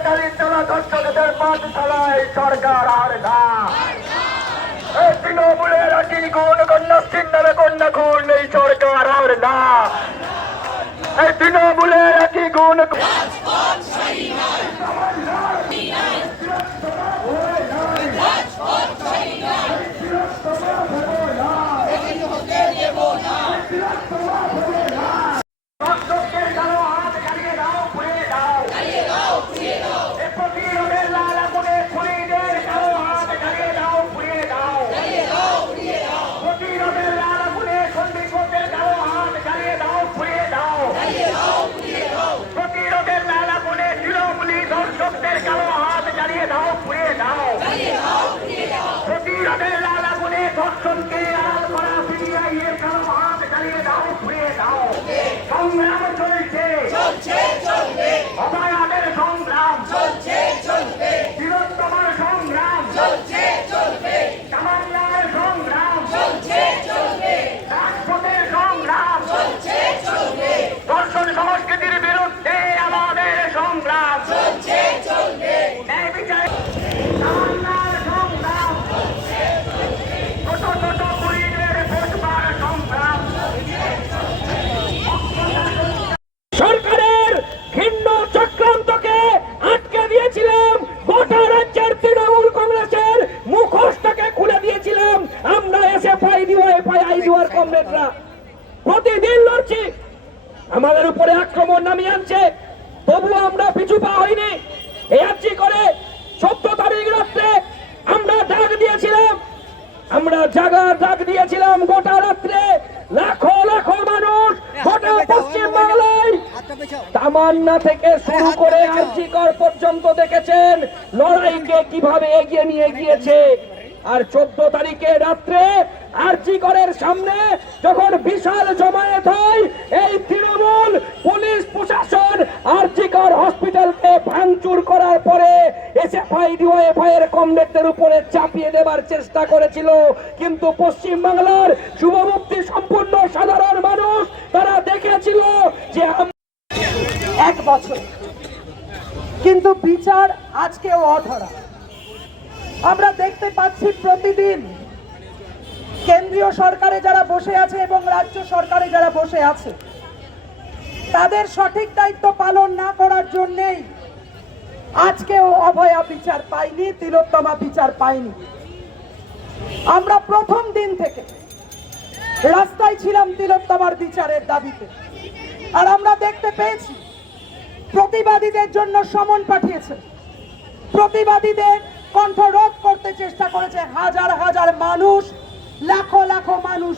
সরকারি চালা দর্শকদের পাঁচ চালায় সরকার আর না। এই তৃণমূলের একই গুণ কন্যাশ্রীর নামে কন্যা খুন এই সরকার আর না। এই তৃণমূলের একই গুণ ধর্ষণকে আড়াল করা সিবিআইয়ের কালো হাত জ্বালিয়ে দাও, পুড়িয়ে দাও। সংগ্রাম চলছে, অভয়াদের সংগ্রাম চলছে, বীরত্তমার সংগ্রাম চলছে, তামান্নার সংগ্রাম চলছে, রাজপথের সংগ্রাম চলছে, দর্শন সংস্কৃতির বিরুদ্ধে আমাদের সংগ্রাম চলছে, ন্যায় বিচার তামান্নার সংগ্রাম ছোট ছোট কুড়িদের ভোটবার সংগ্রাম। সরকারের ঘৃণ্য চক্রান্তকে আটকে দিয়েছিলাম, গোটা রাজ্যের তৃণমূল কংগ্রেসের মুখোশটাকে খুলে দিয়েছিলাম। আমরা এসএফআই ডিওয়াইএফআই আইডিওয়ার কমরেডরা প্রতিদিন লড়ছি, আমাদের উপরে আক্রমণ নামিয়ে আনছে, তবুও আমরা পিছু পা হইনি। এই আর্জি করে 14 তারিখ রাত্রে আমরা ডাক দিয়েছিলাম, আমরা জাগার ডাক দিয়েছিলাম গোটা রাত্রে। লাখো লাখো মানুষ গোটা পশ্চিম বাংলায় তামান্না থেকে শুরু করে আরজিকর পর্যন্ত দেখেছেন লড়াইকে কিভাবে এগিয়ে নিয়ে গিয়েছে। আর 14 তারিখে রাত্রে আরজিকরের সামনে যখন বিশাল জমায়েত হয়, এই তৃণমূল পুলিশ প্রশাসন আরজিকর হসপিটালকে ভাঙচুর করার পরে এসএফআই ডিওয়াইএফআই এর কমরেডদের উপরে চাপিয়ে দেবার চেষ্টা করেছিল। কিন্তু পশ্চিম বাংলার শুভমুক্তি সম্পূর্ণ সাধারণ মানুষ তারা দেখেছিল যে 1 বছর, কিন্তু বিচার আজকেও অধরা। আমরা দেখতে পাচ্ছি প্রতিদিন কেন্দ্রীয় সরকারে যারা বসে আছে এবং রাজ্য সরকারে যারা বসে আছে, তাদের সঠিক দায়িত্ব পালন না করার জন্যেই আজকেও অভয়া বিচার পায়নি, তিলোত্তমা বিচার পায়নি। আমরা প্রথম দিন থেকে রাস্তায় ছিলাম তিলোত্তমার বিচারের দাবিতে, আর আমরা দেখতে পেয়েছি প্রতিবাদীদের জন্য সমন পাঠিয়েছে, প্রতিবাদীদের কণ্ঠরোধ করতে চেষ্টা করেছে হাজার হাজার মানুষ, লাখো লাখো মানুষ